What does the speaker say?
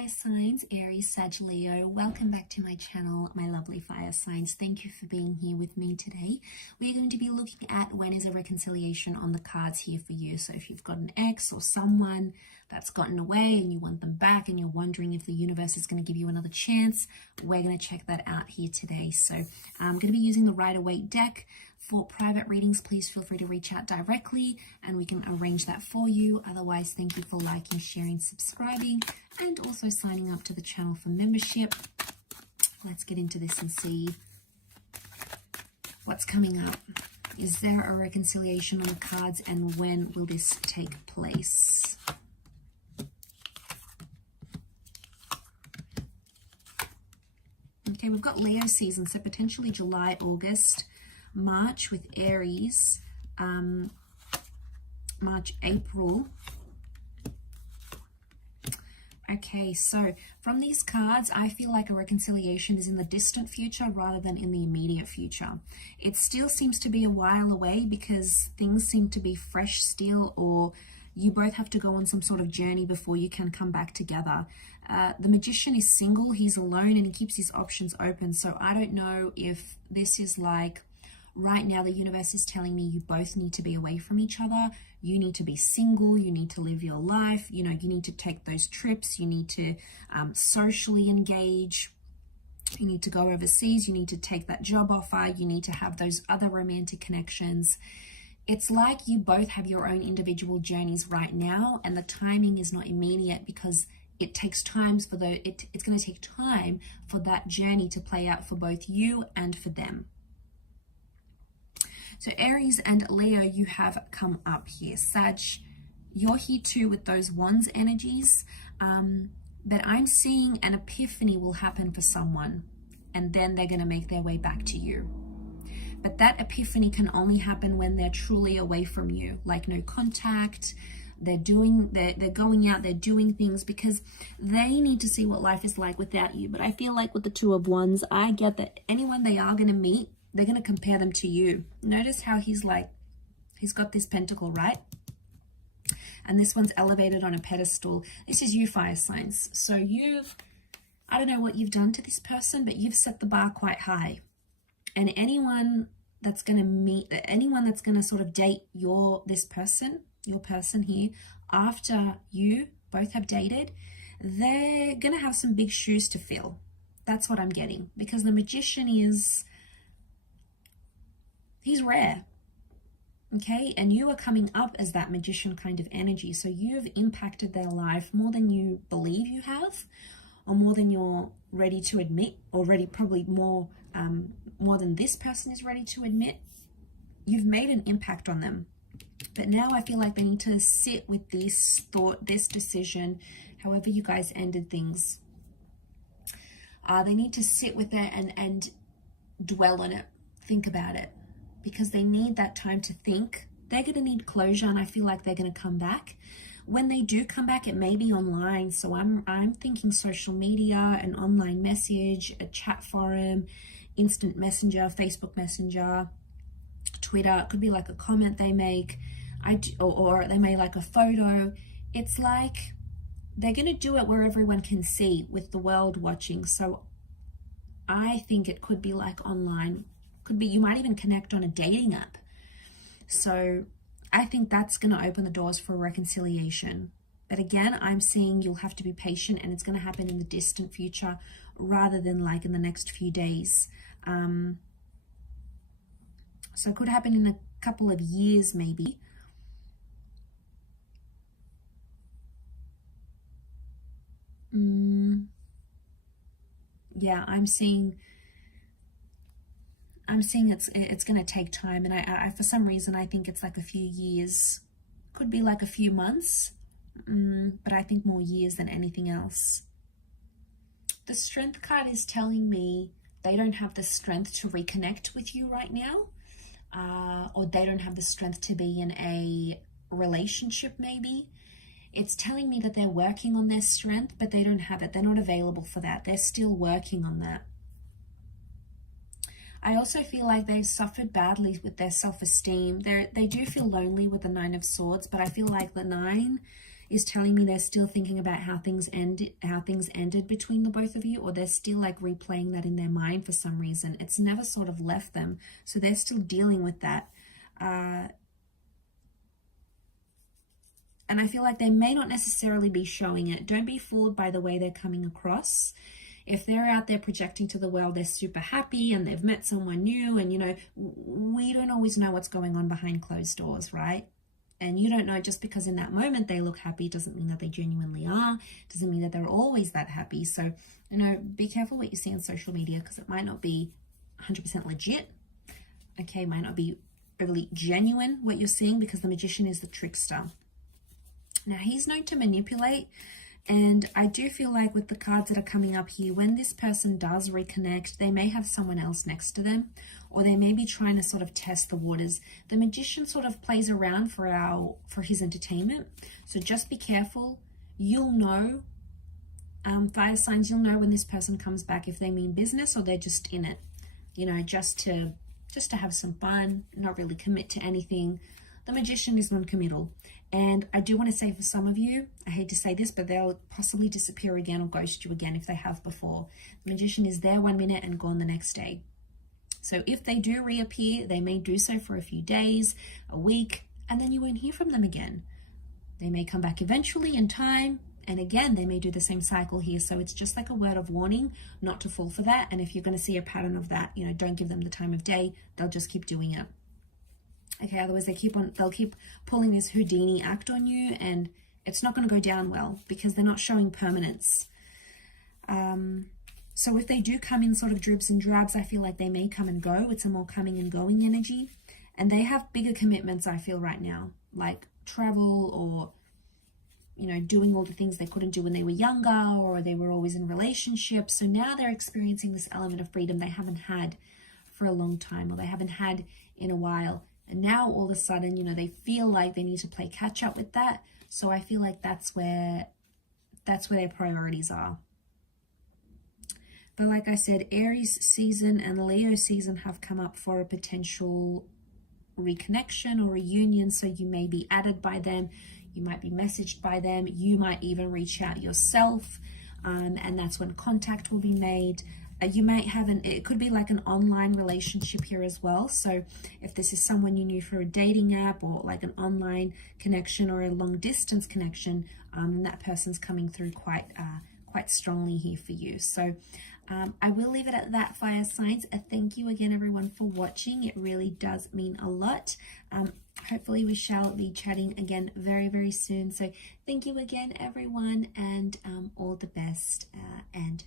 fire signs, Aries, Sag, Leo. Welcome back to my channel, my lovely fire signs. Thank you for being here with me today. We're going to be looking at when is a reconciliation on the cards here for you. So if you've got an ex or someone that's gotten away and you want them back and you're wondering if the universe is going to give you another chance, we're going to check that out here today. So I'm going to be using the Rider-Waite deck. For private readings, please feel free to reach out directly and we can arrange that for you. Otherwise, thank you for liking, sharing, subscribing, and also signing up to the channel for membership. Let's get into this and see what's coming up. Is there a reconciliation on the cards, and when will this take place? Okay, we've got Leo season, so potentially July, August, March with Aries, March, April. Okay, so from these cards, I feel like a reconciliation is in the distant future rather than in the immediate future. It still seems to be a while away because things seem to be fresh still, or you both have to go on some sort of journey before you can come back together. The Magician is single, he's alone, and he keeps his options open. So I don't know if this is like, right now the universe is telling me you both need to be away from each other. You need to be single. You need to live your life. You know, you need to take those trips. You need to socially engage. You need to go overseas. You need to take that job offer. You need to have those other romantic connections. It's like you both have your own individual journeys right now, and the timing is not immediate because it takes time for it's going to take time for that journey to play out for both you and for them. So Aries and Leo, you have come up here. Sag, you're here too with those wands energies. But I'm seeing an epiphany will happen for someone, and then they're going to make their way back to you. But that epiphany can only happen when they're truly away from you, like no contact. They're going out, they're doing things because they need to see what life is like without you. But I feel like with the Two of Wands, I get that anyone they are going to meet, they're going to compare them to you. Notice how he's got this pentacle, right? And this one's elevated on a pedestal. This is you, fire signs. So I don't know what you've done to this person, but you've set the bar quite high. And anyone that's going to sort of date your person here, after you both have dated, they're going to have some big shoes to fill. That's what I'm getting. Because the Magician he's rare, okay? And you are coming up as that Magician kind of energy. So you've impacted their life more than you believe you have, or more than you're ready to admit, or probably more than this person is ready to admit. You've made an impact on them. But now I feel like they need to sit with this thought, this decision, however you guys ended things. They need to sit with it and dwell on it, think about it. Because they need that time to think. They're going to need closure, and I feel like they're going to come back. When they do come back, it may be online. So I'm thinking social media, an online message, a chat forum, instant messenger, Facebook Messenger, Twitter. It could be like a comment they make, or they may like a photo. It's like they're going to do it where everyone can see, with the world watching. So I think it could be like online. Could be, you might even connect on a dating app. So I think that's going to open the doors for a reconciliation. But again, I'm seeing you'll have to be patient, and it's going to happen in the distant future rather than like in the next few days. So it could happen in a couple of years maybe. Yeah, I'm seeing it's going to take time, and I for some reason I think it's like a few years. Could be like a few months, but I think more years than anything else. The Strength card is telling me they don't have the strength to reconnect with you right now, or they don't have the strength to be in a relationship maybe. It's telling me that they're working on their strength, but they don't have it. They're not available for that. They're still working on that. I also feel like they've suffered badly with their self-esteem. They do feel lonely with the Nine of Swords, but I feel like the Nine is telling me they're still thinking about how things ended between the both of you, or they're still like replaying that in their mind for some reason. It's never sort of left them, so they're still dealing with that. And I feel like they may not necessarily be showing it. Don't be fooled by the way they're coming across. If they're out there projecting to the world, they're super happy and they've met someone new, and, you know, we don't always know what's going on behind closed doors, right? And you don't know, just because in that moment they look happy doesn't mean that they genuinely are, doesn't mean that they're always that happy. So, you know, be careful what you see on social media, because it might not be 100% legit. Okay, might not be really genuine what you're seeing, because the Magician is the trickster. Now, he's known to manipulate, and I do feel like with the cards that are coming up here, when this person does reconnect, they may have someone else next to them, or they may be trying to sort of test the waters. The Magician sort of plays around for his entertainment, so just be careful. You'll know, fire signs, you'll know when this person comes back, if they mean business or they're just in it, you know, just to have some fun, not really commit to anything. The Magician is non-committal. And I do want to say, for some of you, I hate to say this, but they'll possibly disappear again or ghost you again if they have before. The Magician is there 1 minute and gone the next day. So if they do reappear, they may do so for a few days, a week, and then you won't hear from them again. They may come back eventually in time, and again, they may do the same cycle here. So it's just like a word of warning not to fall for that. And if you're going to see a pattern of that, you know, don't give them the time of day. They'll just keep doing it. Okay, otherwise they'll keep pulling this Houdini act on you, and it's not going to go down well, because they're not showing permanence. So if they do come in sort of dribs and drabs, I feel like they may come and go. It's a more coming and going energy. And they have bigger commitments, I feel, right now, like travel, or, you know, doing all the things they couldn't do when they were younger, or they were always in relationships. So now they're experiencing this element of freedom they haven't had for a long time, or they haven't had in a while. And now all of a sudden, you know, they feel like they need to play catch up with that. So I feel like that's where their priorities are. But like I said, Aries season and Leo season have come up for a potential reconnection or reunion. So you may be added by them. You might be messaged by them. You might even reach out yourself. And that's when contact will be made. You might have it could be like an online relationship here as well. So if this is someone you knew for a dating app, or like an online connection or a long distance connection, then that person's coming through quite strongly here for you. So I will leave it at that, fire signs. Thank you again, everyone, for watching. It really does mean a lot. Hopefully we shall be chatting again very, very soon. So thank you again, everyone, and all the best, and